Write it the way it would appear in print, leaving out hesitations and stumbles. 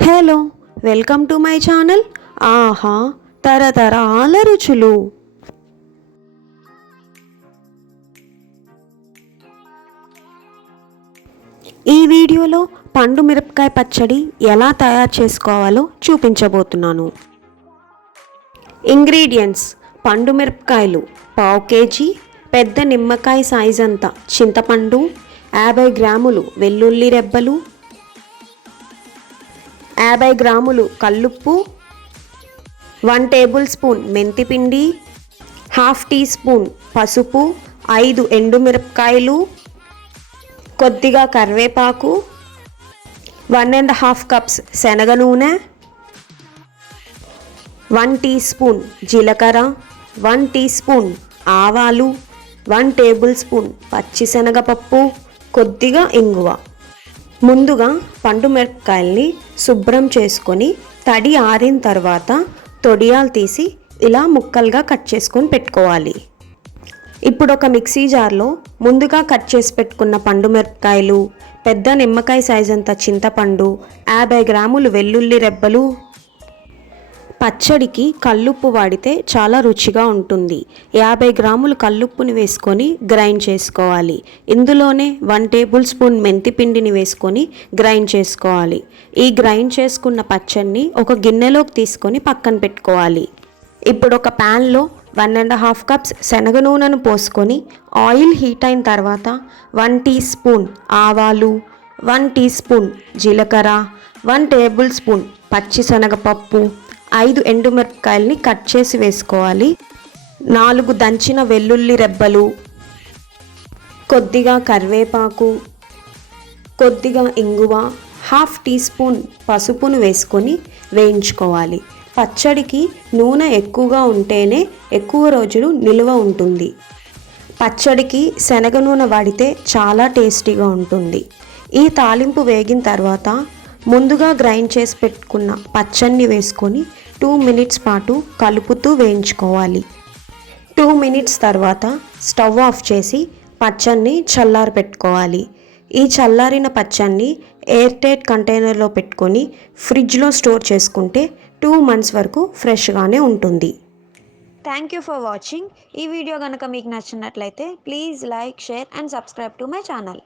Hello, welcome to my channel. ఆహా తరతరాల రుచులు. ఈ వీడియోలో పండు మిరపకాయ పచ్చడి ఎలా తయారు చేసుకోవాలో చూపించబోతున్నాను. ఇంగ్రీడియంట్స్: పండు మిరపకాయలు పావు కేజీ, పెద్ద నిమ్మకాయ సైజ్ అంతా చింతపండు, 50 గ్రాములు వెల్లుల్లి రెబ్బలు, 50 గ్రాములు కల్లుప్పు, 1 టేబుల్ స్పూన్ మెంతిపిండి, హాఫ్ టీ స్పూన్ పసుపు, 5 ఎండుమిరపకాయలు, కొద్దిగా కరివేపాకు, 1½ కప్స్ శనగ నూనె, 1 టీ స్పూన్ జీలకర్ర, 1 టీ స్పూన్ ఆవాలు, 1 టేబుల్ స్పూన్ పచ్చిశనగపప్పు, కొద్దిగా ఇంగువ. ముందుగా పండు మిరపకాయల్ని శుభ్రం చేసుకొని తడి ఆరిన తర్వాత తొడియాలు తీసి ఇలా ముక్కలుగా కట్ చేసుకొని పెట్టుకోవాలి. ఇప్పుడు ఒక మిక్సీ జార్లో ముందుగా కట్ చేసి పెట్టుకున్న పండు మిరపకాయలు, పెద్ద నిమ్మకాయ సైజ్ అంత చింతపండు, 50 గ్రాములు వెల్లుల్లి రెబ్బలు. పచ్చడికి కల్లుప్పు వాడితే చాలా రుచిగా ఉంటుంది. 50 గ్రాములు కల్లుప్పుని వేసుకొని గ్రైండ్ చేసుకోవాలి. ఇందులోనే 1 టేబుల్ స్పూన్ మెంతిపిండిని వేసుకొని గ్రైండ్ చేసుకోవాలి. ఈ గ్రైండ్ చేసుకున్న పచ్చడిని ఒక గిన్నెలోకి తీసుకొని పక్కన పెట్టుకోవాలి. ఇప్పుడు ఒక ప్యాన్లో 1½ కప్స్ శనగ నూనెను పోసుకొని ఆయిల్ హీట్ అయిన తర్వాత 1 టీ స్పూన్ ఆవాలు, 1 టీ స్పూన్ జీలకర్ర, 1 టేబుల్ స్పూన్ పచ్చిశనగపప్పు, 5 ఎండుమిరపకాయలని కట్ చేసి వేసుకోవాలి. 4 దంచిన వెల్లుల్లి రెబ్బలు, కొద్దిగా కరివేపాకు, కొద్దిగా ఇంగువ, హాఫ్ టీ స్పూన్ పసుపును వేసుకొని వేయించుకోవాలి. పచ్చడికి నూనె ఎక్కువగా ఉంటేనే ఎక్కువ రోజులు నిల్వ ఉంటుంది. పచ్చడికి శనగ నూనె వాడితే చాలా టేస్టీగా ఉంటుంది. ఈ తాలింపు వేగిన తర్వాత ముందుగా గ్రైండ్ చేసి పెట్టుకున్న పచ్చడిని వేసుకొని 2 మినిట్స్ పాటు కలుపుతూ వేయించుకోవాలి. 2 మినిట్స్ తర్వాత స్టవ్ ఆఫ్ చేసి పచ్చడిని చల్లారి పెట్టుకోవాలి. ఈ చల్లారిన పచ్చడిని ఎయిర్ టైట్ కంటైనర్లో పెట్టుకొని ఫ్రిడ్జ్లో స్టోర్ చేసుకుంటే 2 మంత్స్ వరకు ఫ్రెష్గానే ఉంటుంది. Thank you for watching. ఈ వీడియో కనుక మీకు నచ్చినట్లయితే please like, share and subscribe to my channel.